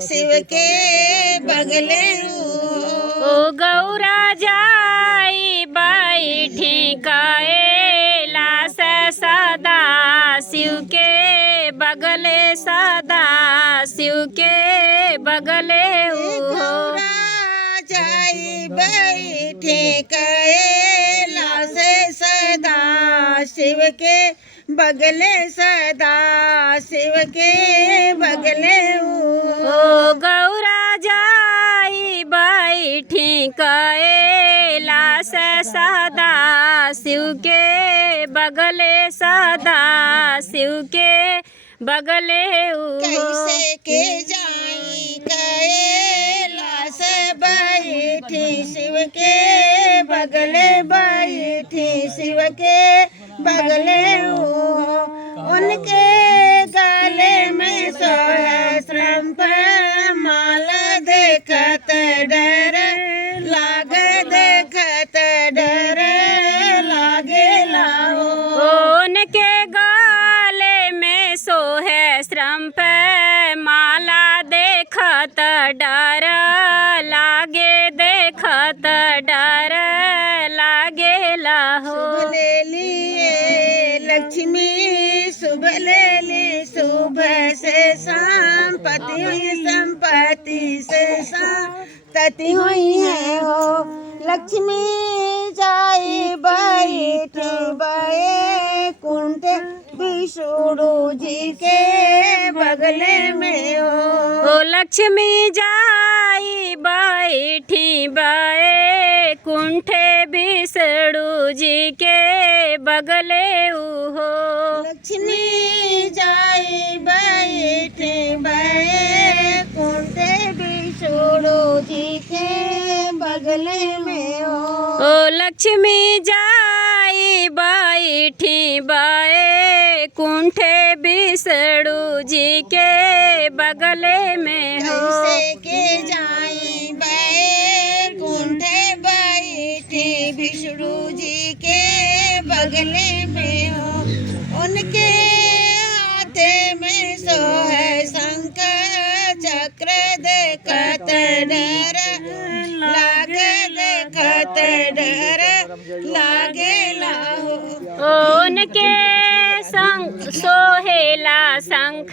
शिव के बगले ओ गौरा जाई बैठी कैलाश सदा शिव के बगले सदा शिव के बगले गौरा जाई बैठे कैलाश सदा शिव के बगले सदा शिव के बगले ओ गौरा जाई बैठी कैलाश सदा शिव के बगले सदा शिव के बगले कैसे के जाई कैलाश बैठी शिव के बगले बैठी शिव के बगले उनके गले में सहस्रम पर माला देखत डर लागे देखत डर लागे लाओ उनके गले में सोहे श्रम पे माला देखत डर लागे देखत डर लागे लाहो ले लिए लक्ष्मी शुभ ले ली शुभ से संपत्ति हुई संपत्ति से संपत्ति हुई है हो लक्ष्मी जाई बैठ कुंठ विष्णु जी के बगले में हो ओ लक्ष्मी जाई बैठी कुंठे विष्णु जी के बगले हो लक्ष्मी जाई बैठे कुंठ विष्णु जी के बगले में हो ओ लक्ष्मी जाई बैठी कुंठे विष्णु जी के बगले में हो कैसे के जाई कुंठ बैठे विष्णु जी के बगले में हो उनके हाथे में सोहे शंख चक्र देखत डर लागे देखत डर लागे लाहो उनके सोहेला शंख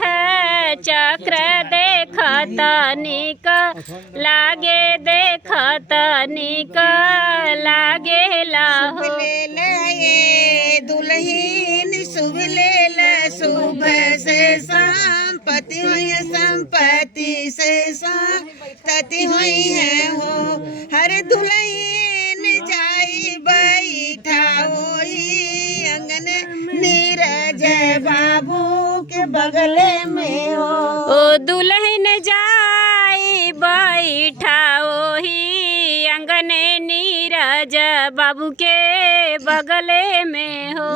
चक्र देखत निक लागे देखत निक लागे लाहो ये दुल्हीन शुभ ले शुभ से संपत्ति हुई संपत्ति से संपत्ति हुई है हो हर दुल्हीन जाई बैठा होई अंगन नीरज बाबू के बगले में हो ओ दुल्हन जाई बैठा ओही अंगने नीरज बाबू के बगले में हो।